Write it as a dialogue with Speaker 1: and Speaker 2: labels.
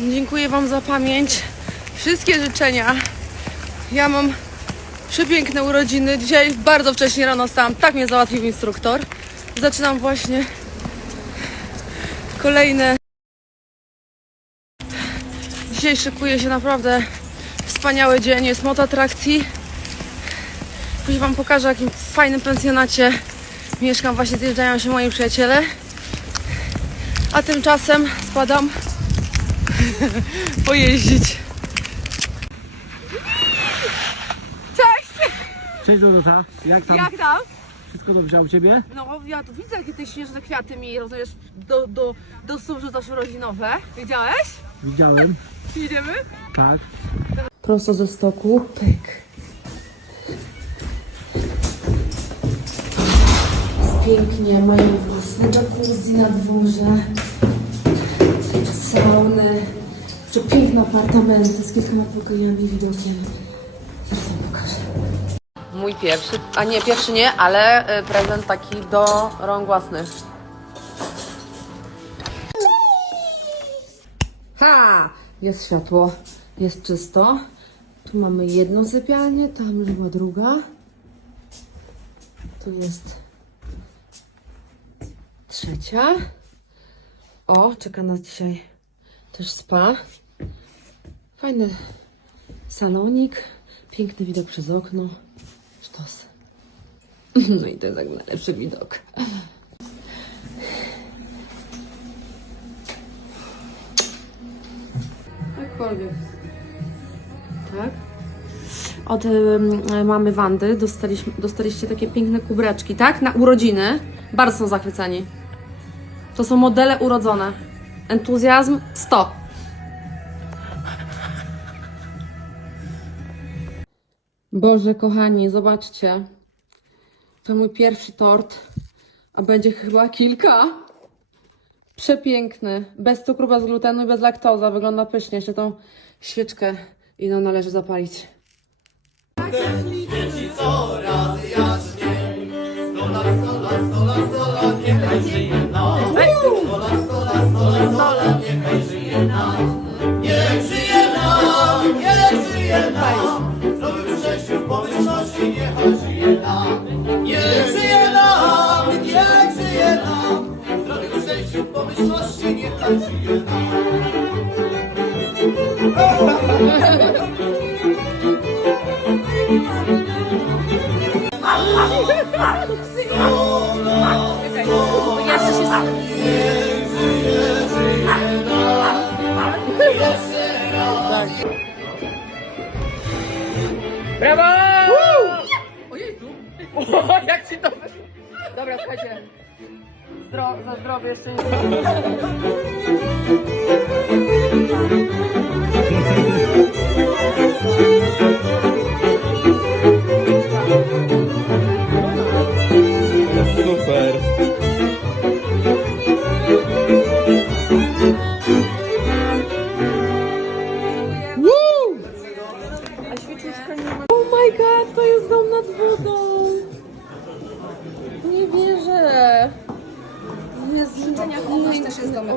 Speaker 1: Dziękuję Wam za pamięć. Wszystkie życzenia. Ja mam przepiękne urodziny. Dzisiaj bardzo wcześnie rano stałam. Tak mnie załatwił instruktor. Zaczynam właśnie kolejne. Dzisiaj szykuje się naprawdę wspaniały dzień. Jest moc atrakcji. Później Wam pokażę, w jakim fajnym pensjonacie mieszkam. Właśnie zjeżdżają się moi przyjaciele. A tymczasem spadam pojeździć. Cześć!
Speaker 2: Cześć Dorota, jak tam?
Speaker 1: Jak tam?
Speaker 2: Wszystko dobrze a u Ciebie?
Speaker 1: No ja tu widzę, jakie te śnieżne kwiaty mi, rozumiesz, do, do, do stóp rzucasz urodzinowe. Widziałeś?
Speaker 2: Widziałem,
Speaker 1: Idziemy?
Speaker 2: tak.
Speaker 1: Prosto ze stoku. Pyk. Pięknie, moje własne jacuzzi na dworze. Sauny. Piękne apartamenty z kilkoma pokojami, widokiem. Zaraz wam pokażę. Mój pierwszy, a nie pierwszy nie, ale y, prezent taki do rąk własnych. Ha! Jest światło, jest czysto. Tu mamy jedną sypialnię, tam już była druga. Tu jest trzecia. O, czeka nas dzisiaj też spa. Fajny salonik, piękny widok przez okno. Sztos. No i to jest jak najlepszy widok. Jakkolwiek. Tak? Od ym, mamy Wandy dostaliśmy, dostaliście takie piękne kubreczki, tak? Na urodziny. Bardzo są zachwyceni. To są modele urodzone. Entuzjazm 100. Boże, kochani, zobaczcie. To mój pierwszy tort, a będzie chyba kilka. Przepiękny. Bez cukru, bez glutenu i bez laktoza. Wygląda pysznie. Jeszcze tą świeczkę inną należy zapalić.
Speaker 3: Niech żyje nam, zdrowym szczęściu, pomyślności, niechaj żyje nam. Niech żyje nam, niech żyje nam, zdrowym szczęściu, pomyślności, niechaj żyje nam.
Speaker 1: O Jezu! Jak ci to wyszło? Dobra, słuchajcie. Zdro za zdrowie jeszcze nie. Dom nad wodą! Nie wierzę! Jezu,
Speaker 4: nas też jest domek.